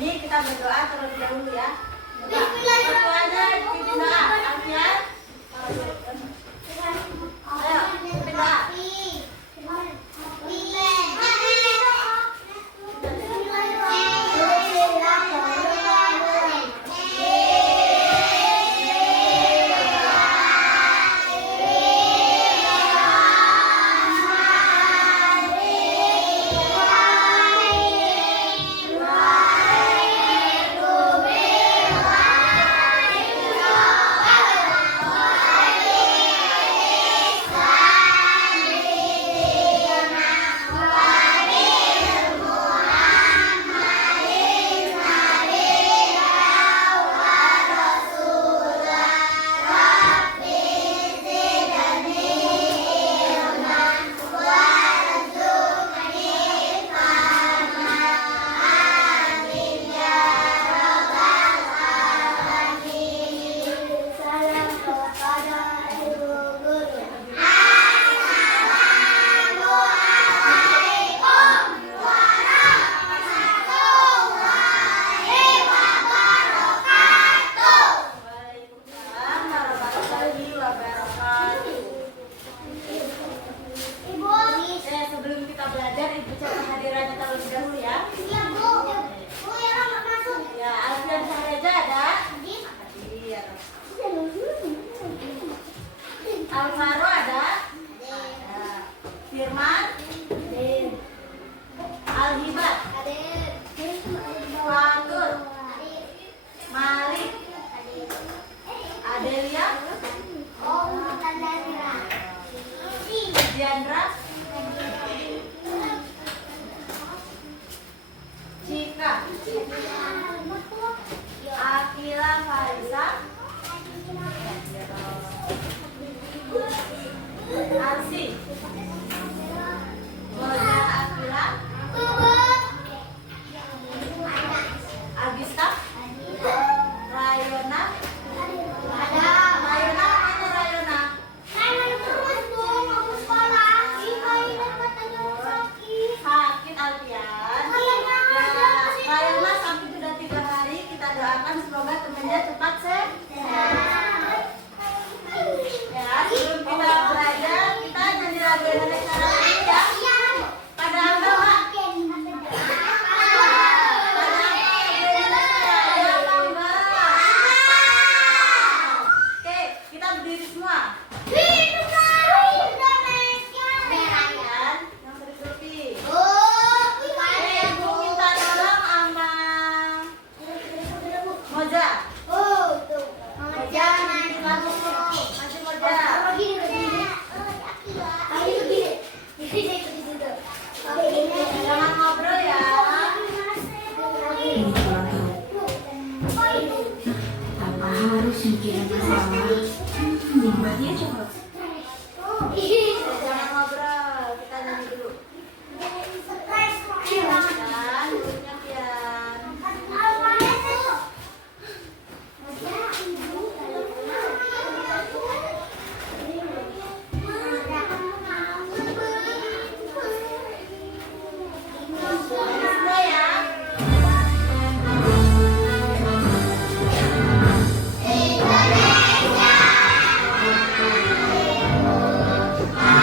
ini kita berdoa terlebih dahulu ya. Berdoanya pimpin doa. Alfian. Ayo, pimpin doa. Sebelum kita belajar, Ibu catat hadirannya terlebih dahulu ya. Iya, Bu. Bu, ya nggak masuk. Ya, Alfian Sahreja ada. Hadir. Alvaro ada. Ada. Firman. Alhibat. Fatur. Malik. Adelia. Diandra. Cika. Akila Farisa. Arsi. Moza Akila. Agista. Rayona. Rayona mana Rayona? Sakit Alfian. Rayona sampai sudah 3 hari, kita doakan semoga temannya cepat sehat. Ya, sebelum kita belajar, kita nyanyi lagu Indonesia Raya ya. Pada bawah. Oke, kita berdiri semua. Yang berdiri. Ibu minta tolong sama Moza. Moza nanti lagu. Masih Moza. Jangan ngobrol ya. Apa harus mikirin masalah? Dia coba. Jangan ngobrol, kita nyanyi dulu. Dan duduknya Pian. Semua ya. Indonesia.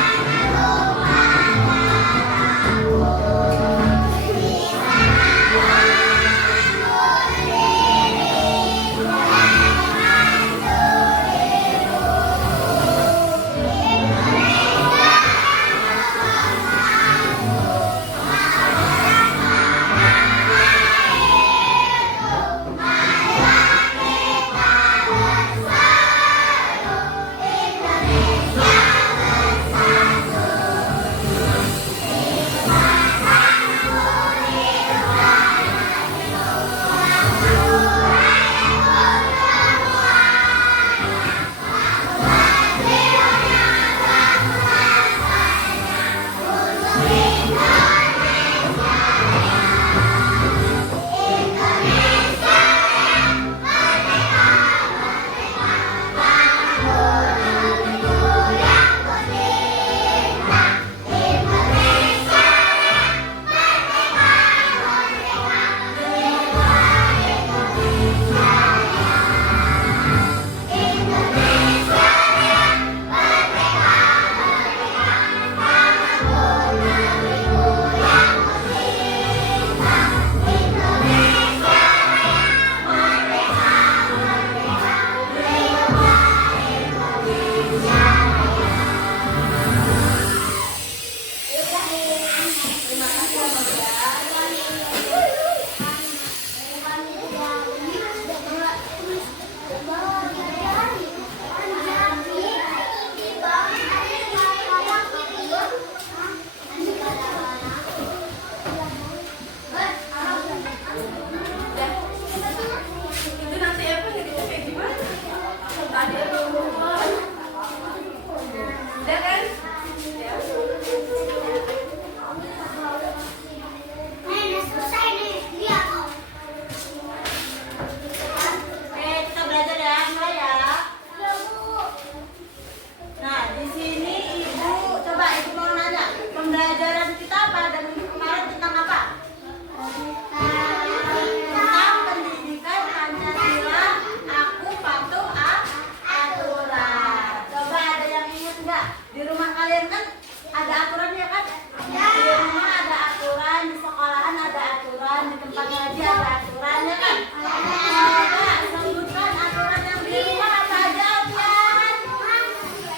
Coba sebutkan aturan yang di rumah apa aja, Alfian?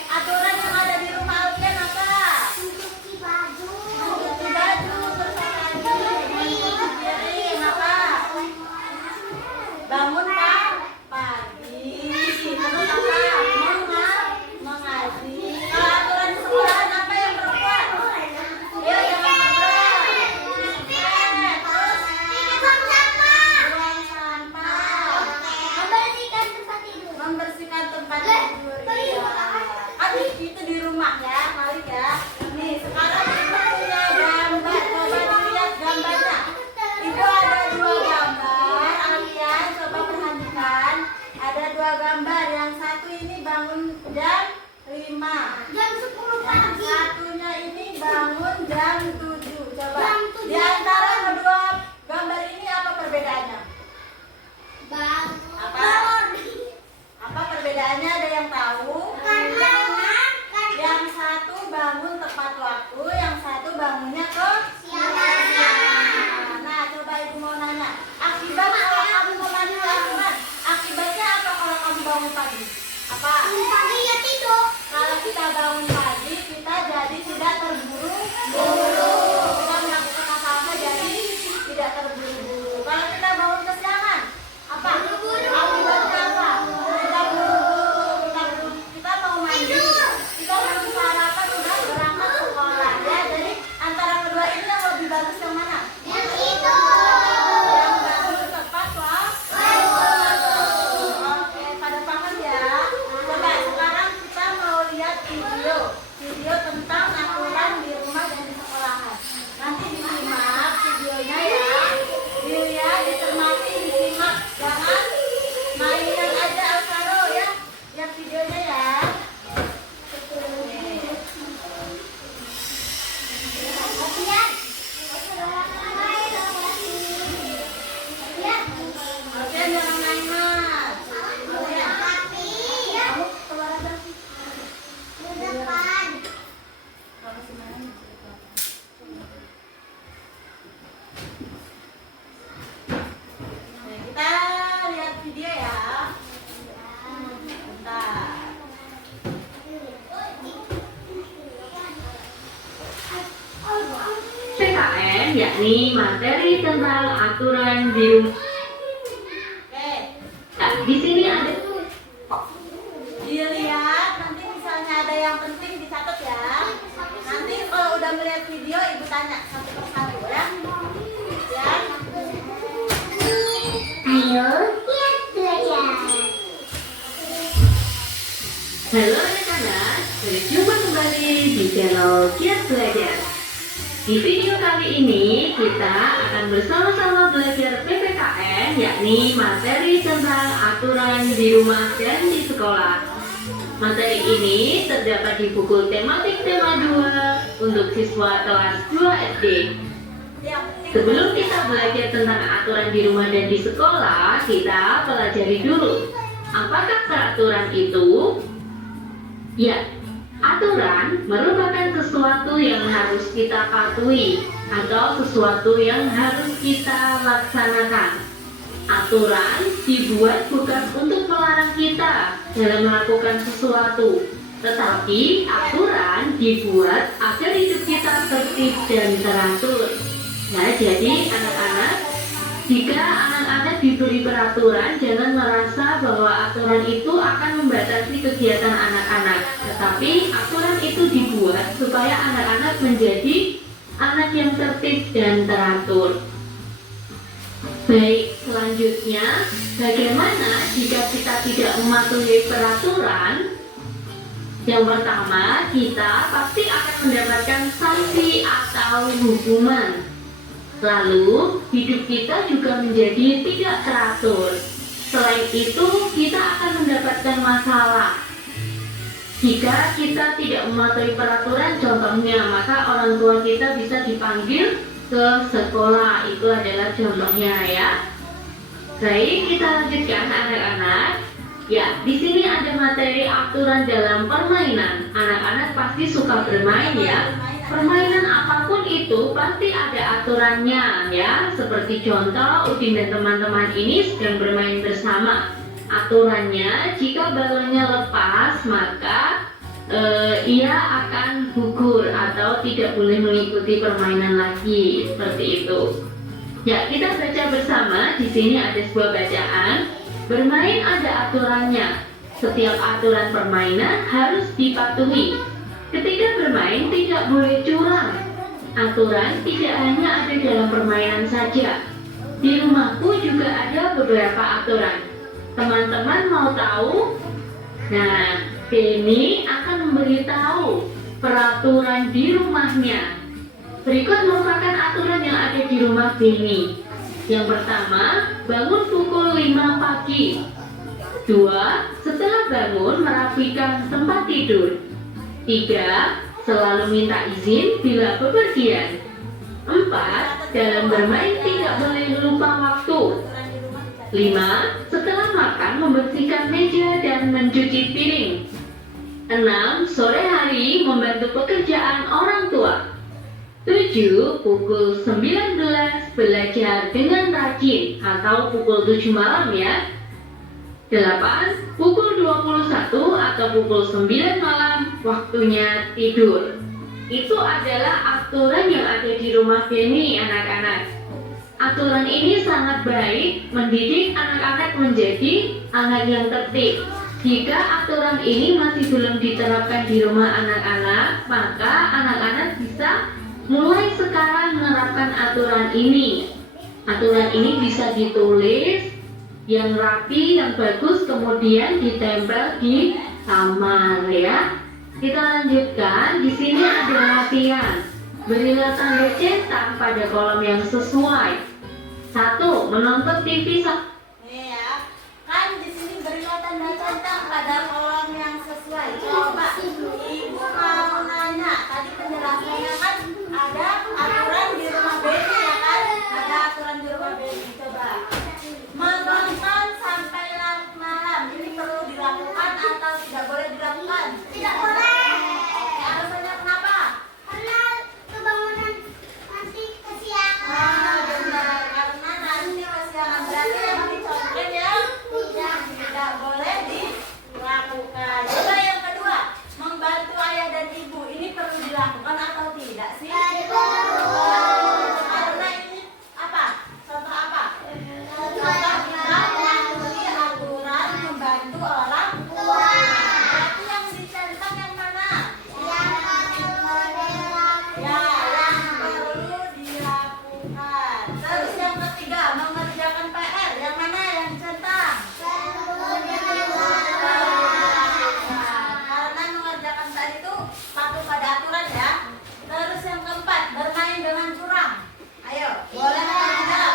Aturan yang ada di rumah Alfian apa? Mencuci baju. Mencuci baju, terus apa lagi? Mencuci piring, apa? Bangun pagi. Terus apa? Mengaji. Kalau aturan di sekolahan apa yang perempuan? Ya, jangan ngobrol. Terus Buang sampah. buang sampah. Membersihkan tempat tidur. Membersihkan tempat tidur. Iya. Kan itu di rumah ya, Malik ya. Nih, sekarang kita punya gambar. Coba dilihat gambarnya. Itu ada dua gambar. Alfian, coba perhatikan. Ada dua gambar. Yang satu ini bangun jam 5. Jam 10 Yang pagi. satunya ini bangun jam 7. Coba. Jam 7. Di antara kedua gambar ini apa perbedaannya? Bangun. Apa? Apa perbedaannya? Ada yang tahu? Karena Yang satu bangun tepat waktu, yang satu bangunnya ke siang. Nah, coba ibu mau nanya. Akibat kalau kamu mau mandi asuhan, akibatnya apa kalau kamu bangun pagi? Apa? Pagi ya tidur. Kalau kita bangun pagi, kita jadi tidak terburu-buru. Kita melakukan apa-apa jadi tidak terburu-buru. Kalau kita bangun kesiangan, apa? Buru-buru. Akibatnya apa? Kita buru-buru, kita mau mandi, kita belum sarapan sudah berangkat sekolah. Ya, jadi antara kedua ini yang lebih bagus yang mana? Yang itu. Yang bagus tepat waktu. Oke, pada paham ya. Coba sekarang kita mau lihat video tentang aturan di rumah dan di sekolahan. Nanti disimak videonya ya. Dilihat, dicermati, disimak. Jangan mainan aja Alvaro ya. Lihat videonya ya. Lihat. Lihat. Oke, jangan main mas. Oke. Tapi Kamu keluar aja sih. di depan. Kamu sih main. Nah, kita lihat video ya. Bentar. PKN yakni materi tentang aturan di rumah. Oke. Nah, di sini ada Dilihat, nanti misalnya ada yang penting dicatat ya. Nanti kalau udah melihat video, ibu tanya satu persatu ya. Ya. Ayo, lihat belajar. Halo anak-anak, berjumpa kembali di channel Kiat Belajar. Di video kali ini kita akan bersama-sama belajar PPKN, yakni materi tentang aturan di rumah dan di sekolah. Materi ini terdapat di buku tematik tema 2 untuk siswa kelas 2 SD. Sebelum kita belajar tentang aturan di rumah dan di sekolah, kita pelajari dulu. Apakah peraturan itu? Ya, aturan merupakan sesuatu yang harus kita patuhi atau sesuatu yang harus kita laksanakan. Aturan dibuat bukan untuk melarang kita dalam melakukan sesuatu, tetapi aturan dibuat agar hidup kita tertib dan teratur. Nah, jadi anak-anak, jika anak-anak diberi peraturan, jangan merasa bahwa aturan itu akan membatasi kegiatan anak-anak. Tetapi aturan itu dibuat supaya anak-anak menjadi anak yang tertib dan teratur. Baik, selanjutnya, bagaimana jika kita tidak mematuhi peraturan? Yang pertama, kita pasti akan mendapatkan sanksi atau hukuman. Lalu, hidup kita juga menjadi tidak teratur. Selain itu, kita akan mendapatkan masalah. Jika kita tidak mematuhi peraturan, contohnya, maka orang tua kita bisa dipanggil ke sekolah. Itu adalah contohnya ya. Baik, kita lanjutkan anak-anak. Ya, di sini ada materi aturan dalam permainan. Anak-anak pasti suka bermain ya. Permainan apapun itu pasti ada aturannya ya. Seperti contoh Udin dan teman-teman ini sedang bermain bersama. Aturannya jika balonnya lepas maka ia akan gugur atau tidak boleh mengikuti permainan lagi. Seperti itu. Ya, kita baca bersama. Di sini ada sebuah bacaan. Bermain ada aturannya. Setiap aturan permainan harus dipatuhi. Ketika bermain tidak boleh curang. Aturan tidak hanya ada dalam permainan saja. Di rumahku juga ada beberapa aturan. Teman-teman mau tahu? Nah, Benny akan memberitahu peraturan di rumahnya. Berikut merupakan aturan yang ada di rumah Benny. Yang pertama, bangun pukul 5 pagi. 2. Setelah bangun, merapikan tempat tidur. 3. Selalu minta izin bila bepergian. 4. Dalam bermain tidak boleh lupa waktu. 5. Setelah makan, membersihkan meja dan mencuci piring. 6. Sore hari, membantu pekerjaan orang tua. 7. Pukul 19 belajar dengan rajin atau pukul 7 malam ya. 8. Pukul 21 atau pukul 9 malam waktunya tidur. Itu adalah aturan yang ada di rumah Benny, anak-anak. Aturan ini sangat baik mendidik anak-anak menjadi anak yang tertib. Jika aturan ini masih belum diterapkan di rumah anak-anak, maka anak-anak bisa mulai sekarang menerapkan aturan ini. Aturan ini bisa ditulis yang rapi, yang bagus, kemudian ditempel di kamar ya. Kita lanjutkan. Di sini ada latihan. Berilah tanda centang pada kolom yang sesuai. 1. Menonton TV. Nih ya, kan di sini berilah tanda centang pada kolom yang sesuai. Coba Ibu mau nanya, tadi penjelasannya kan ada aturan di rumah Benny ya kan? Ada aturan di rumah Benny. Coba menonton sampai larut malam ini perlu dilakukan atau tidak boleh dilakukan? Tidak boleh. Alasannya kenapa? Karena kebangunan nanti kesiangan. Benar, karena nanti kesiangan berarti yang dicontohin ya tidak boleh dilakukan. Coba yang kedua, membantu ayah dan ibu ini perlu dilakukan atau tidak sih? Karena ini apa? Contoh apa? Contoh kita mematuhi aturan membantu orang tua. Berarti yang dicentang yang mana? Yang Ya, yang perlu dilakukan. Terus yang ketiga, mengerjakan PR. Yang mana yang dicentang? Karena mengerjakan PR itu patuh pada aturan ya. Terus yang keempat, bermain dengan curang. Ayo, boleh atau tidak?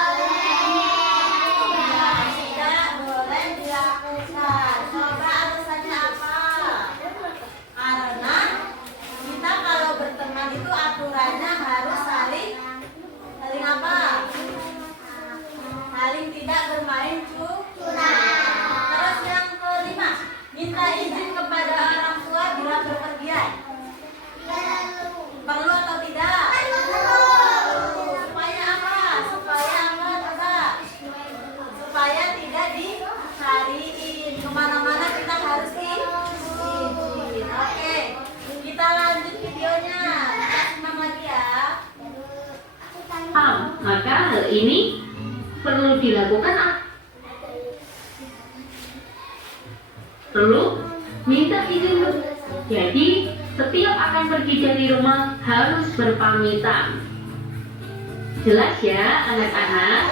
Tidak boleh dilakukan. Coba alasannya apa? Karena kita kalau berteman itu aturannya harus saling apa? Saling tidak bermain curang. Terus yang kelima, minta izin kepada orang tua bila berpergian. Perlu atau tidak? Supaya apa? Supaya apa? Coba. Supaya tidak dicariin kemana-mana, kita harus izin. Oke, kita lanjut videonya. Kita simak lagi ya. Maka hal ini perlu dilakukan. Perlu minta izin. Jadi setiap akan pergi dari rumah harus berpamitan. Jelas ya anak-anak?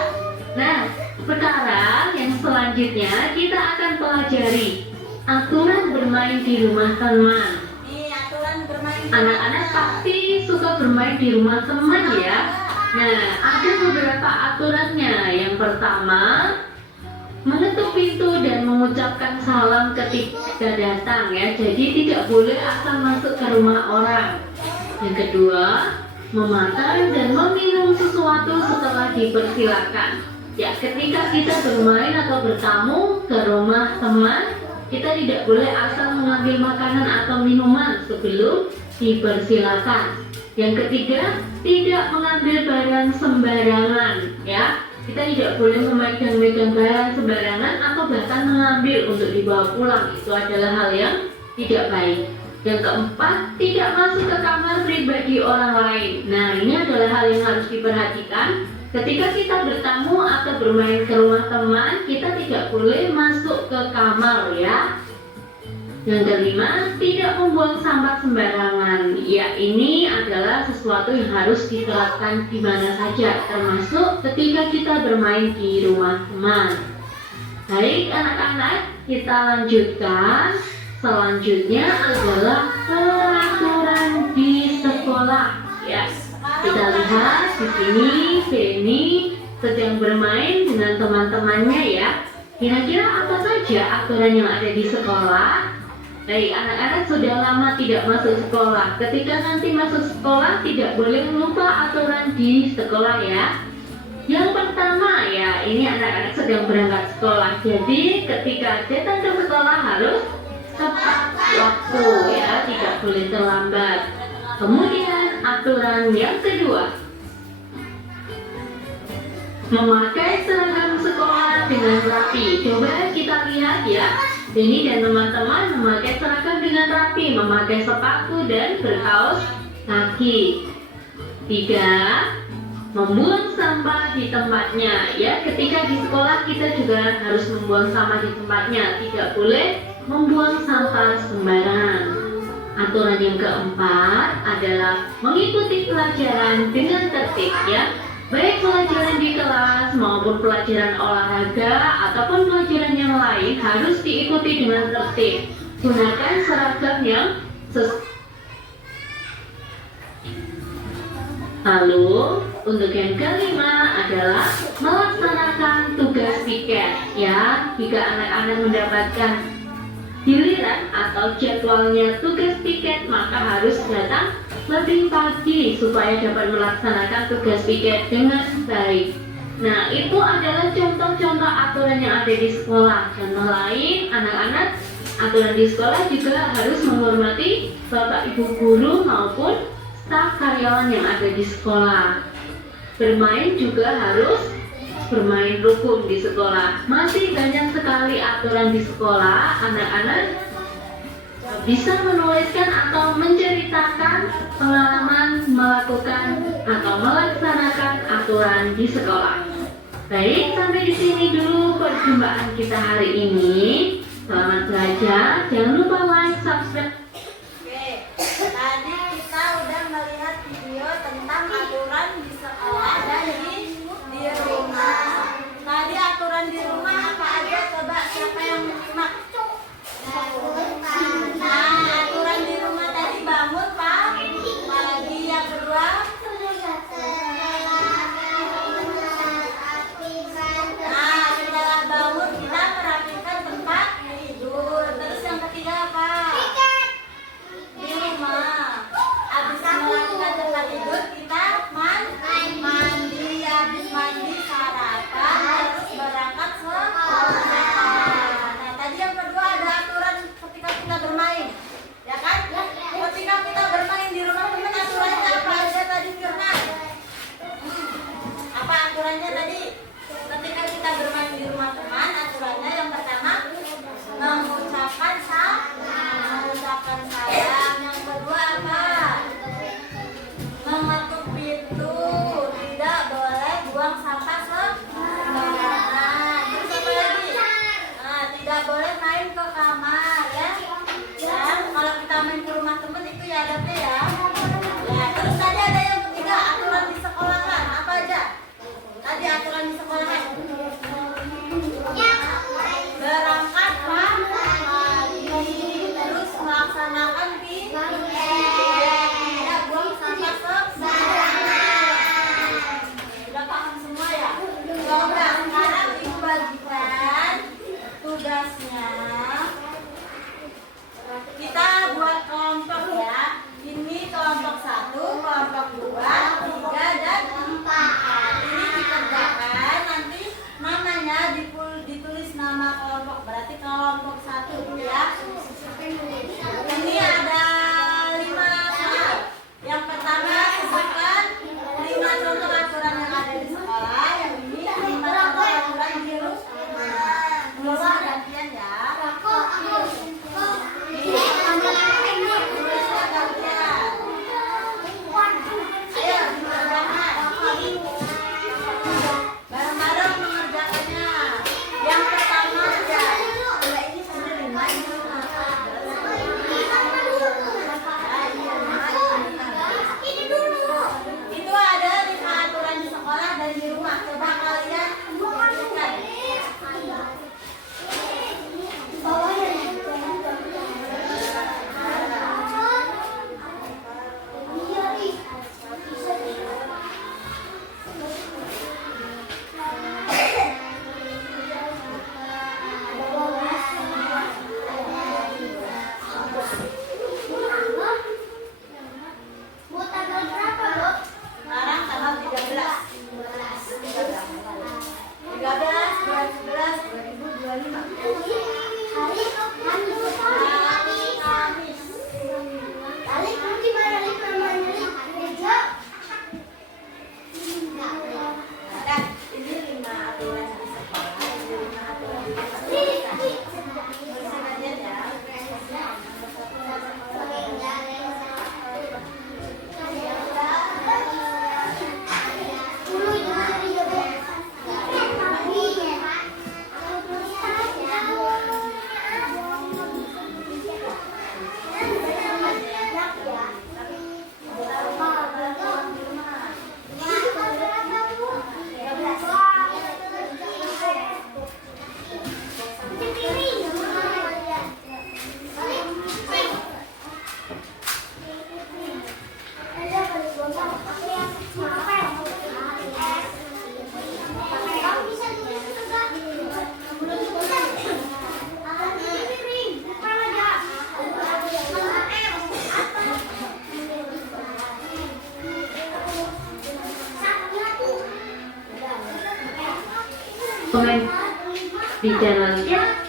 Nah, sekarang yang selanjutnya kita akan pelajari aturan bermain di rumah teman. Nih, aturan bermain. Anak-anak pasti suka bermain di rumah teman ya. Nah, ada beberapa aturannya. Yang pertama, mengetuk pintu dan mengucapkan salam ketika datang ya. Jadi tidak boleh asal masuk ke rumah orang. Yang kedua, memakan dan meminum sesuatu setelah dipersilakan. Ya, ketika kita bermain atau bertamu ke rumah teman, kita tidak boleh asal mengambil makanan atau minuman sebelum dipersilakan. Yang ketiga, tidak mengambil barang sembarangan, ya. Kita tidak boleh memegang-megang barang sembarangan atau bahkan mengambil untuk dibawa pulang. Itu adalah hal yang tidak baik. Yang keempat, tidak masuk ke kamar pribadi orang lain. Nah, ini adalah hal yang harus diperhatikan. Ketika kita bertamu atau bermain ke rumah teman, kita tidak boleh masuk ke kamar, ya. Yang kelima, tidak membuang sampah sembarangan. Ya, ini adalah sesuatu yang harus diterapkan di mana saja, termasuk ketika kita bermain di rumah teman. Baik anak-anak, kita lanjutkan. Selanjutnya adalah peraturan di sekolah. Ya, kita lihat di sini Benny sedang bermain dengan teman-temannya, ya. Kira-kira apa saja aturan yang ada di sekolah? Baik, anak-anak sudah lama tidak masuk sekolah. Ketika nanti masuk sekolah, tidak boleh lupa aturan di sekolah, ya. Yang pertama, ya, ini anak-anak sedang berangkat sekolah. Jadi, ketika datang ke sekolah harus tepat waktu, ya, tidak boleh terlambat. Kemudian, aturan yang kedua, memakai seragam sekolah dengan rapi. Coba kita lihat, ya. Denny dan teman-teman memakai seragam dengan rapi, memakai sepatu dan berkaos kaki. 3. Membuang sampah di tempatnya. Ya, ketika di sekolah kita juga harus membuang sampah di tempatnya. Tidak boleh membuang sampah sembarangan. Aturan yang keempat adalah mengikuti pelajaran dengan tertib, ya. Baik pelajaran di kelas maupun pelajaran olahraga ataupun pelajaran yang lain harus diikuti dengan tertib. Gunakan seragam yang Lalu, untuk yang kelima adalah melaksanakan tugas piket. Ya, jika anak-anak mendapatkan giliran atau jadwalnya tugas piket, maka harus datang lebih pagi supaya dapat melaksanakan tugas piket dengan baik. Nah, itu adalah contoh-contoh aturan yang ada di sekolah. Contoh lain, anak-anak, aturan di sekolah juga harus menghormati bapak ibu guru maupun staf karyawan yang ada di sekolah. Bermain juga harus bermain rukun di sekolah. Masih banyak sekali aturan di sekolah. Anak-anak bisa menuliskan atau menceritakan pengalaman melakukan atau melaksanakan aturan di sekolah. Baik, sampai di sini dulu perjumpaan kita hari ini. Selamat belajar. Jangan lupa like, subscribe. Oke, tadi kita udah melihat video tentang aturan di sekolah dan di rumah. Tadi aturan di rumah apa aja? Coba siapa yang menyimak? Nah, aturan di rumah tadi bangun pagi. Yang kedua, nah setelah bangun kita merapikan tempat tidur. Terus yang ketiga apa? Di rumah. Habis merapikan tempat tidur kita mandi. Habis mandi sarapan terus berangkat sekolah. Nah tadi yang kedua ada aturan ketika kita bermain, ya kan? Ketika kita bermain di rumah teman aturannya apa aja tadi Firna? Apa aturannya tadi? Ketika kita bermain di rumah teman, aturannya yang pertama mengucapkan salam. Yang kedua apa? Mengetuk pintu, tidak boleh buang sampah sembarangan. Terus apa lagi? Nah, tidak boleh main ke kamar, ya. Dan kalau kita main ke rumah teman itu ya adabnya, ya. Ya, terus tadi ada yang ketiga, aturan di sekolahan. Apa aja? Tadi aturan di sekolahan. Berangkat pagi, terus melaksanakan piket, tidak buang sampah sembarangan. Sudah paham semua, ya? Coba sekarang ibu bagikan tugasnya. Kita buat kelompok, ya. Ini kelompok 1, kelompok 2, 3, dan 4. Ini dikerjakan, nanti namanya ditulis nama kelompok. Berarti kelompok 1, ya. Ini ada 5 soal. Yang pertama di channel Kids.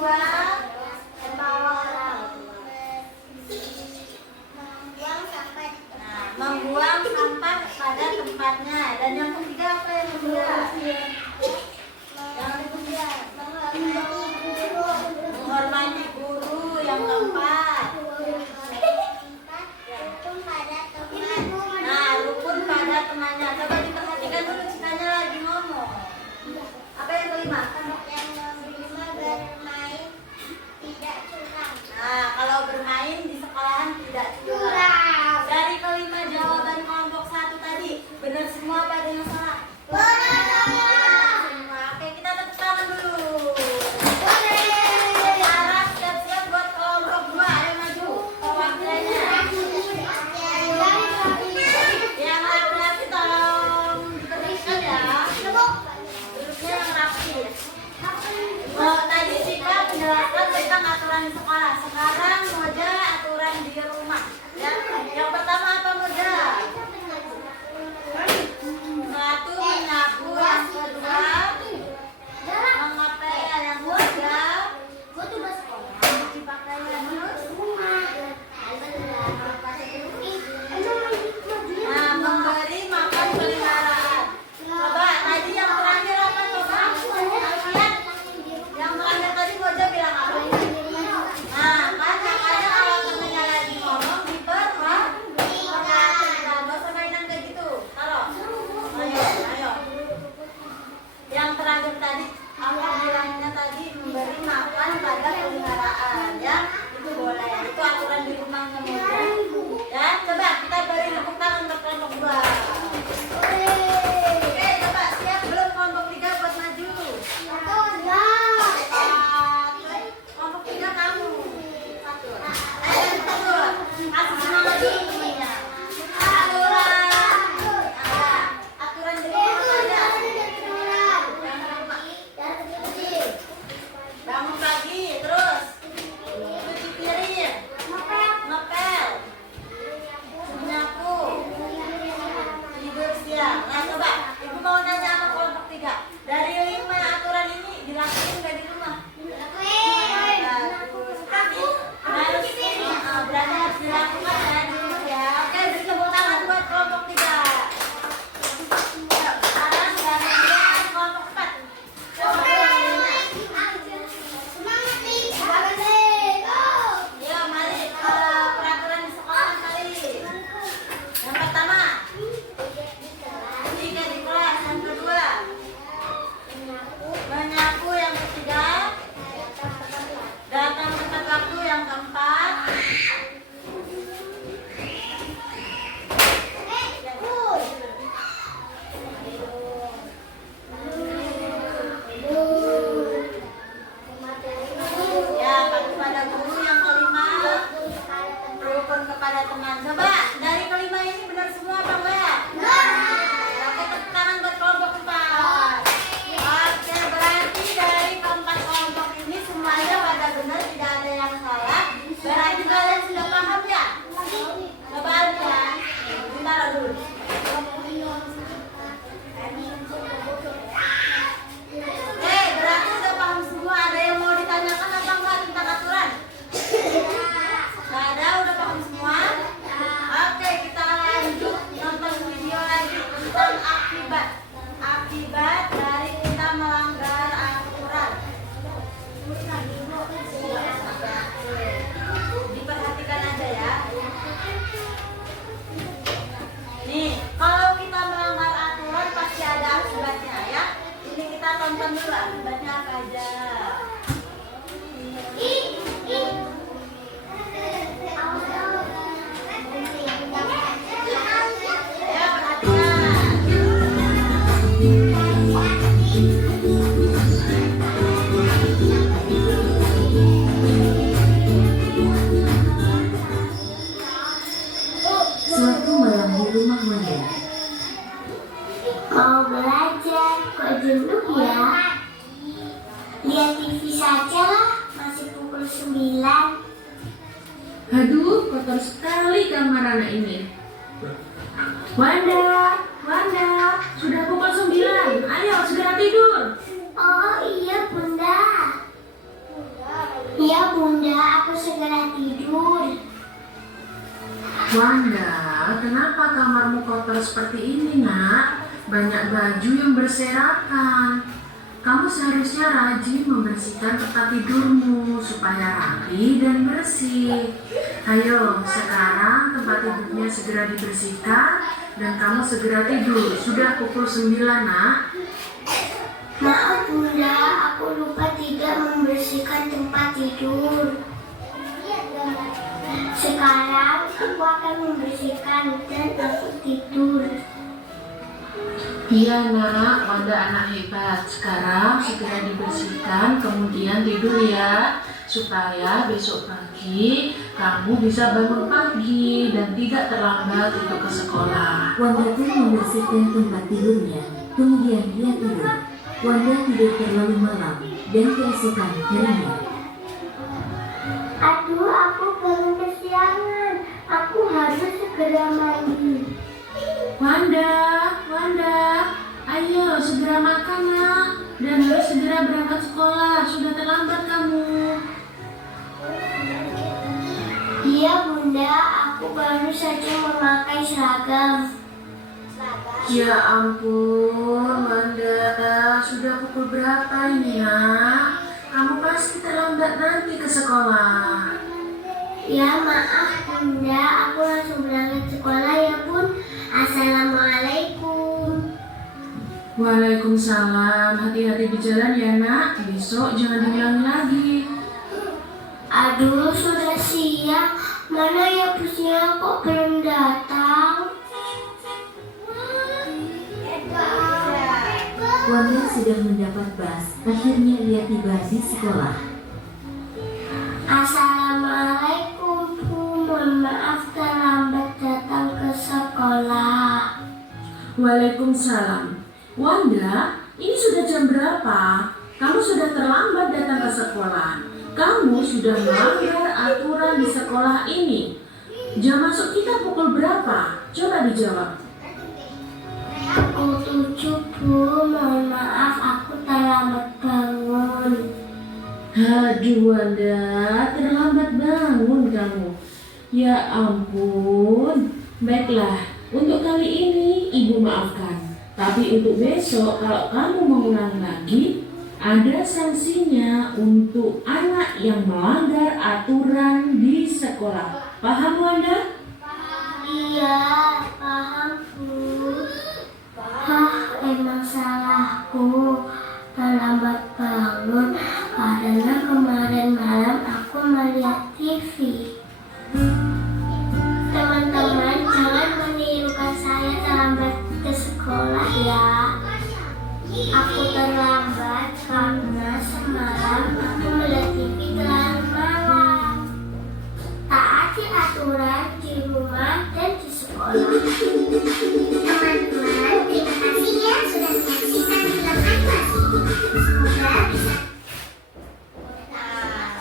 kedua, membuang sampah pada tempatnya. Dan yang ketiga apa yang kedua? Menghormati guru. Yang keempat, nah, rukun pada temannya. Coba diperhatikan dulu, cikanya lagi ngomong. Apa yang kelima? Nah, kalau bermain di sekolahan tidak curang. Dari kelima jawaban kelompok 1 tadi, benar semua apa ada yang salah? Semua. Oke, kita tepuk tangan dulu. Sekarang siap-siap buat kelompok 2. Ayo maju perwakilannya. Yang laki-laki tolong diperhatikan ya. Duduknya yang rapi. Tadi Cika menjelaskan tentang aturan di sekolah. Sekarang Moja aturan di rumah. Ya. Yang pertama apa Moja? Satu, menyapu. Yang kedua, mengepel. Yang ketiga, mencuci pakaian. Nah, memberi makan peliharaan. Coba tadi yang terakhir apa coba? Kalian? Yang terakhir tadi Moja bilang apa? Nah, kan makanya kalau temennya lagi ngomong diperhatikan. Gak usah mainan kayak gitu. Taruh. Ayo. Yang terakhir tadi apa bilangnya tadi, memberi makan pada peliharaan, ya? Itu boleh. Itu aturan di rumahnya Moja. Ya, coba kita beri tepuk tangan untuk kelompok 2. Oke, coba siap belum kelompok 3 buat maju? Kelompok 3 kamu. Satu. Ayo kita dulu. Kasih semangat dulu temennya. Aturan di rumah ada. Bangun pagi, terus cuci piring, ngepel, menyapu, tidur siang. Nah coba, ibu mau nanya sama kelompok 3. Dari 5 aturan ini dilakuin nggak di rumah? Harus berarti harus dilakukan ya di rumah ya. Oke, beri tepuk tangan buat kelompok 3. Sekarang gantian kelompok 4. Ya, mari peraturan di sekolah kali. Yang pertama, jika di kelas. Yang kedua, menyapu. Yang ketiga, datang tepat waktu. Yang keempat, ya, patuh pada guru. Yang kelima, rukun kepada teman. Coba dari kelima ini benar semua apa enggak? Oke, tepuk tangan buat kelompok 4. Oke, berarti dari keempat kelompok ini semuanya pada benar, tidak ada yang salah. Berarti kalian sudah paham ya? Coba ya, ditaruh dulu. Berarti udah paham semua. Ada yang mau ditanyakan apa enggak tentang aturan? Nggak ada, udah paham semua? Oke, kita lanjut nonton video lagi tentang akibat. Akibat dari kita melanggar aturan. Diperhatikan aja ya. Nih, kalau kita melanggar aturan pasti ada akibatnya ya. Ini kita tonton dulu akibatnya apa aja. Ya, perhatikan. Suatu malam di rumah Moja. Mau belajar, kok jenuh ya? Lihat TV saja lah, masih pukul 9. Aduh, kotor sekali kamar anak ini. Wanda, sudah pukul 9. Ayo, segera tidur. Oh iya bunda. Bunda, aku segera tidur. Wanda, kenapa kamarmu kotor seperti ini, nak? Banyak baju yang berserakan. Kamu seharusnya rajin membersihkan tempat tidurmu supaya rapi dan bersih. Ayo, sekarang tempat tidurnya segera dibersihkan dan kamu segera tidur. Sudah pukul 9, nak. Maaf Bunda, aku lupa tidak membersihkan tempat tidur. Sekarang aku akan membersihkan dan aku tidur. Iya, nak. Wanda anak hebat. Sekarang segera dibersihkan, kemudian tidur ya. Supaya besok pagi kamu bisa bangun pagi dan tidak terlambat untuk ke sekolah. Wanda pun membersihkan tempat tidurnya, kemudian dia tidur. Wanda tidur terlalu malam dan keesokan harinya. Aduh, aku baru kesiangan. Aku harus segera mandi. Wanda, ayo segera makan, nak. Dan harus segera berangkat sekolah. Sudah terlambat kamu. Iya Bunda, aku baru saja memakai seragam. Ya ampun, Wanda. Sudah pukul berapa ini, nak? Kamu pasti terlambat nanti ke sekolah. Ya maaf Bunda, aku langsung berangkat sekolah ya Bun. Assalamualaikum. Waalaikumsalam. Hati-hati di jalan ya, nak. Besok jangan diulangi lagi. Aduh, sudah siang. Mana ya busnya kok belum datang? Wanda sudah mendapat bus, akhirnya ia tiba di sekolah. Assalamualaikum Bu, mohon maaf terlambat datang ke sekolah. Waalaikumsalam. Wanda, ini sudah jam berapa? Kamu sudah terlambat datang ke sekolah. Kamu sudah melanggar aturan di sekolah ini. Jam masuk kita pukul berapa? Coba dijawab. Pukul 7 Bu, mohon maaf aku terlambat bangun. Aduh Wanda, terlambat bangun kamu. Ya ampun. Baiklah, untuk kali ini Ibu maafkan. Tapi untuk besok kalau kamu mengulangi lagi, ada sanksinya untuk anak yang melanggar aturan di sekolah. Paham Wanda? Iya, paham Bu. Emang salahku terlambat bangun karena kemarin malam aku melihat TV. Teman-teman, jangan menirukan saya terlambat ke sekolah ya. Aku terlambat karena semalam aku melihat TV terlalu malam. Taati aturan di rumah dan di sekolah. Teman-teman, terima kasih ya sudah menyaksikan film animasi. Semoga bisa. Nah,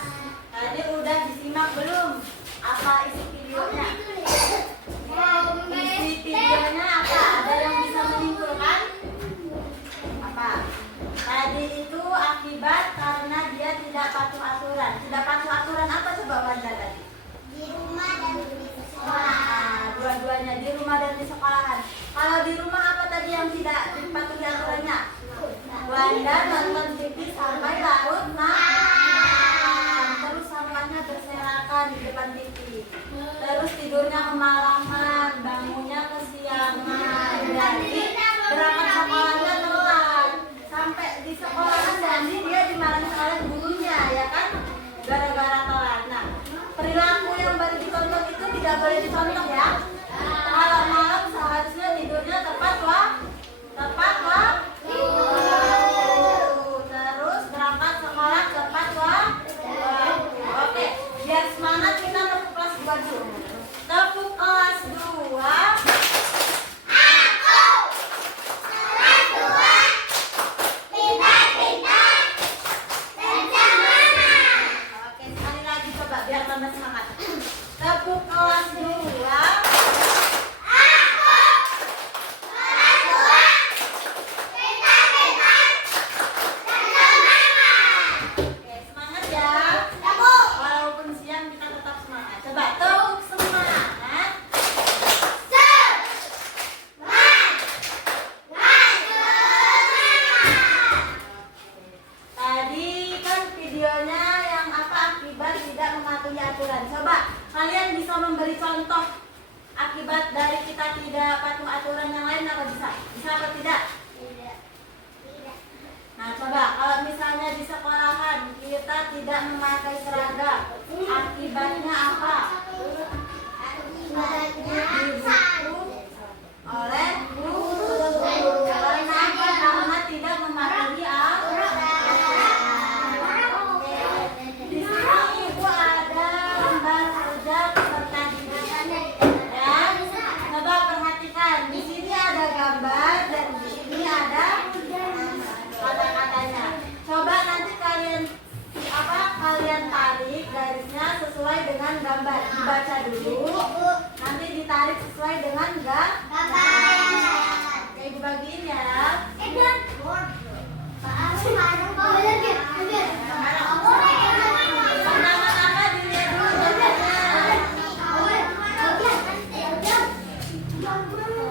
tadi udah disimak belum? Apa isi videonya? Isi videonya apa? Ada yang bisa menyimpulkan? Apa? Tadi itu akibat karena dia tidak patuh aturan. Tidak patuh aturan apa coba Wanda tadi? Di rumah dan di sekolah. Nah, dua-duanya di rumah dan di sekolahan. Kalau di rumah apa tadi yang tidak dipatuhi aturannya? Wanda nonton TV sampai larut malam. Terus sampahnya berserakan di depan TV. Terus tidurnya kemalaman, bangunnya kesiangan. Jadi berangkat sekolahnya telat. Sampai di sekolahan nanti dia dimarahin oleh gurunya, ya kan? Gara-gara telat. Nah, perilaku yang baru ditonton itu tidak boleh dicontoh ya. Kalau malam seharusnya tidurnya tepat waktu. Terus berangkat sekolah tepat waktu. Oke, biar semangat kita tepuk kelas 2 dulu. Tepuk kelas pegang? Oke, dibagiin ya. Pertama-tama dilihat dulu gambarnya.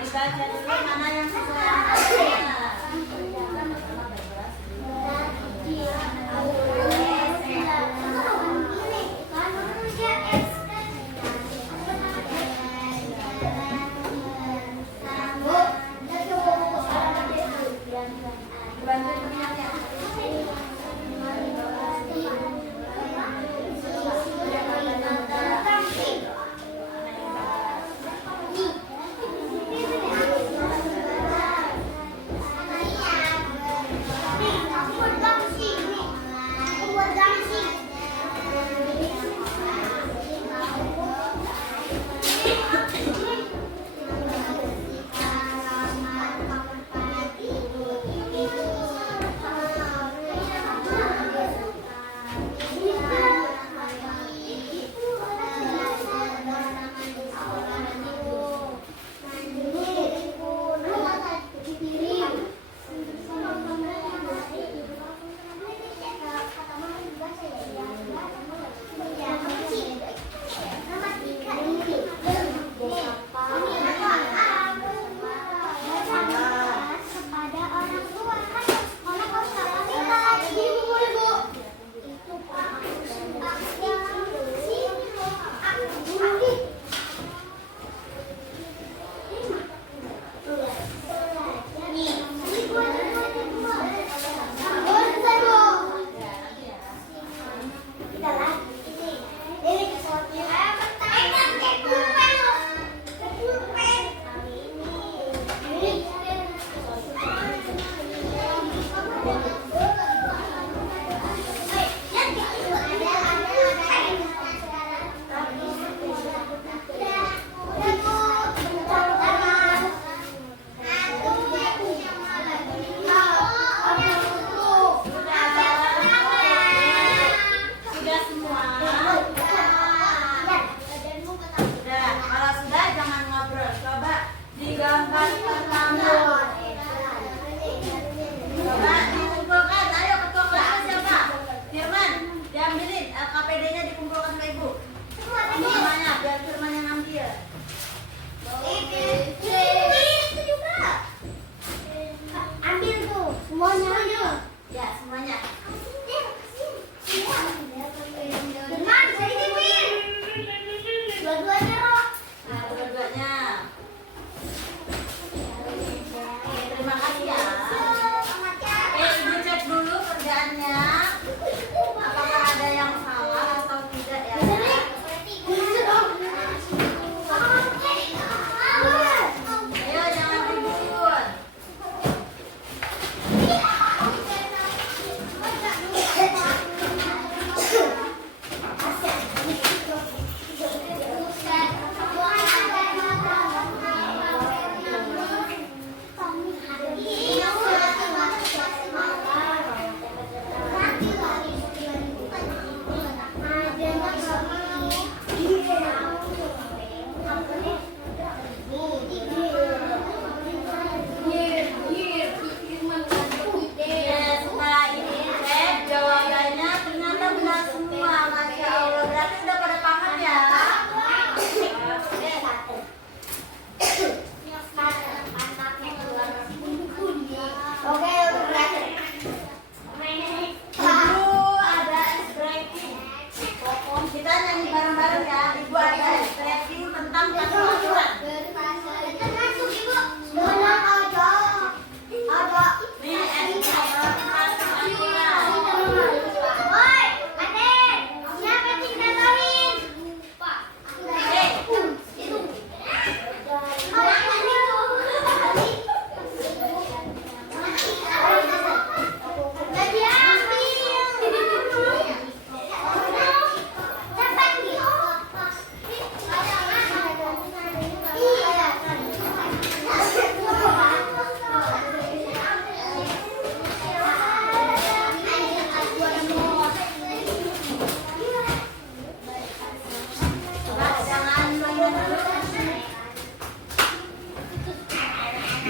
Dibaca dulu mana yang sesuai angkanya.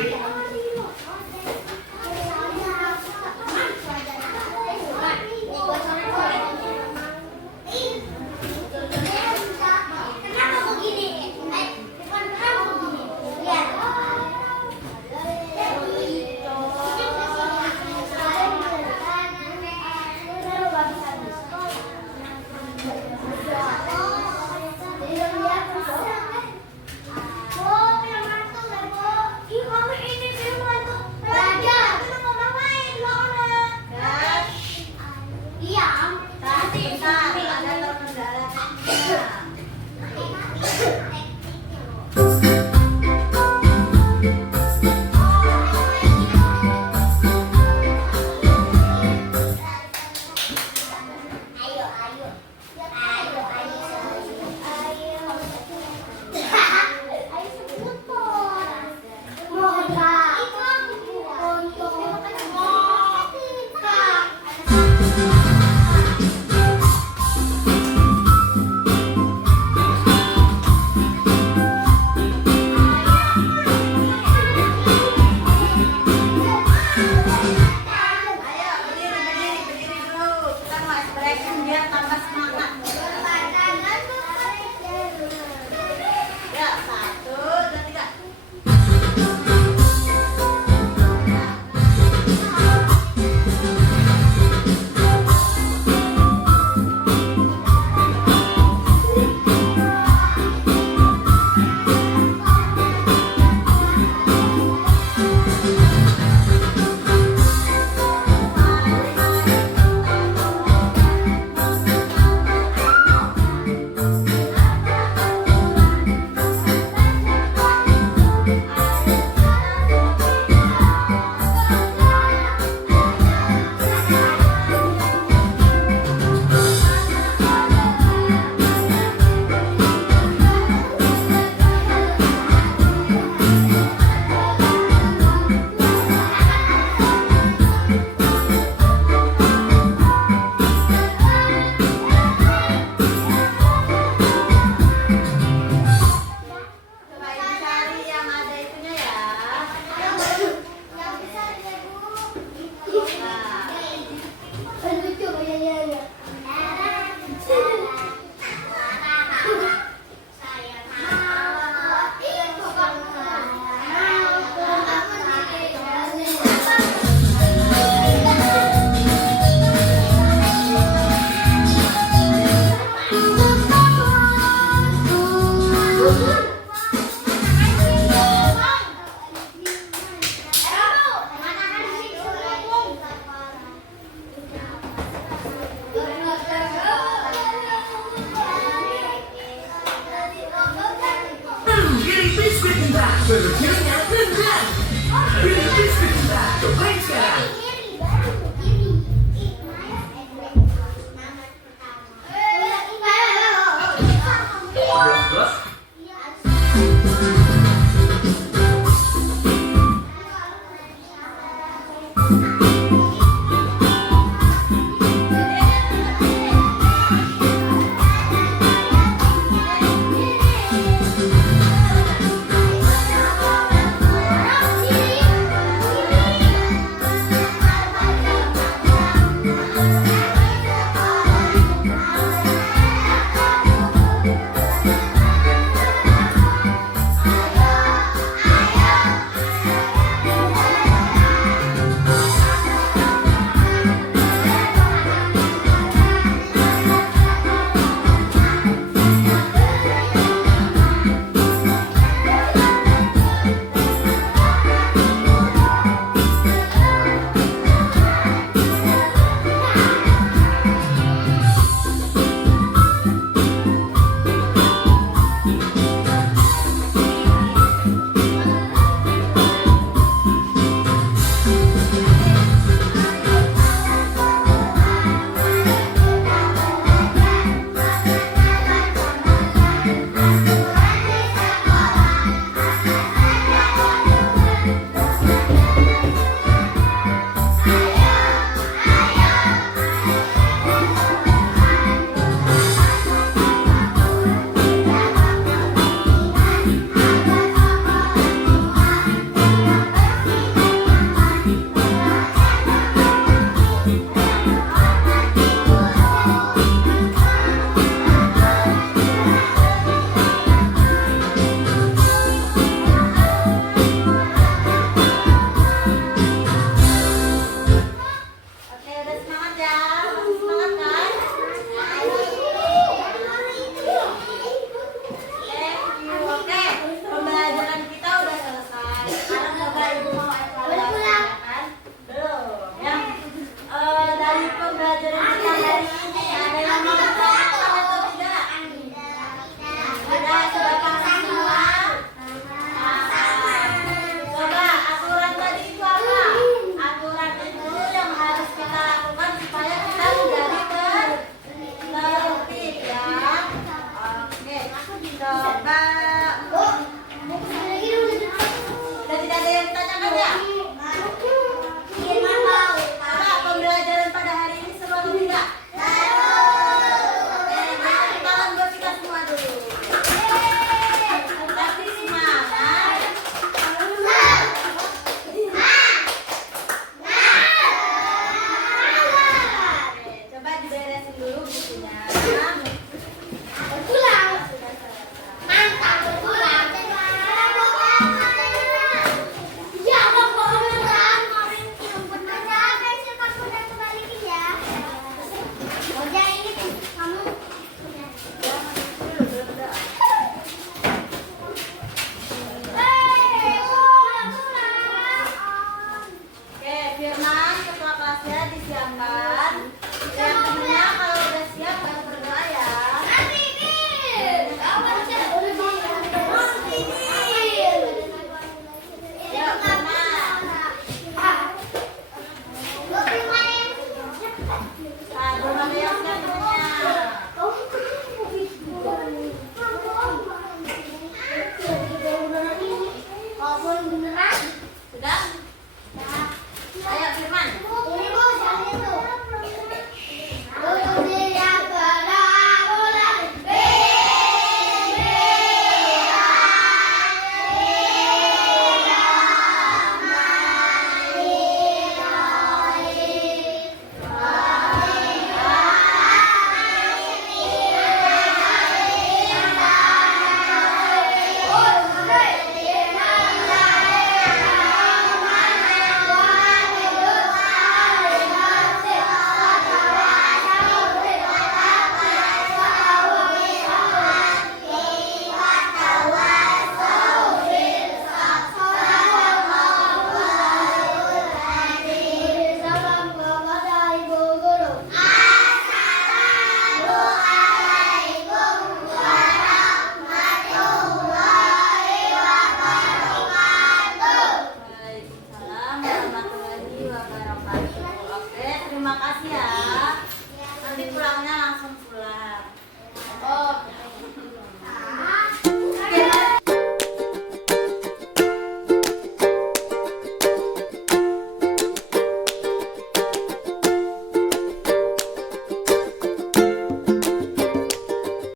Kenapa begini? Kenapa begini? Lihat. Ih, kamu ini pulang. kan? Belum. Ya. Dari pembelajaran kita hari ini ada yang mau ditanyakan atau tidak? Sudah paham semua? Coba aturan tadi itu apa? Aturan itu yang harus kita lakukan supaya kita menjadi tertib ya. Oke, coba. Sudah tidak ada yang ditanyakan ya?